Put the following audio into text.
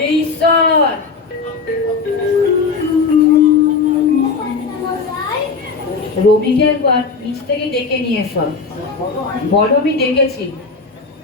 ঈশ্বর রবিকে একবার নিচ থেকে ডেকে নিয়ে এসো। বলো আমি ডেকেছি।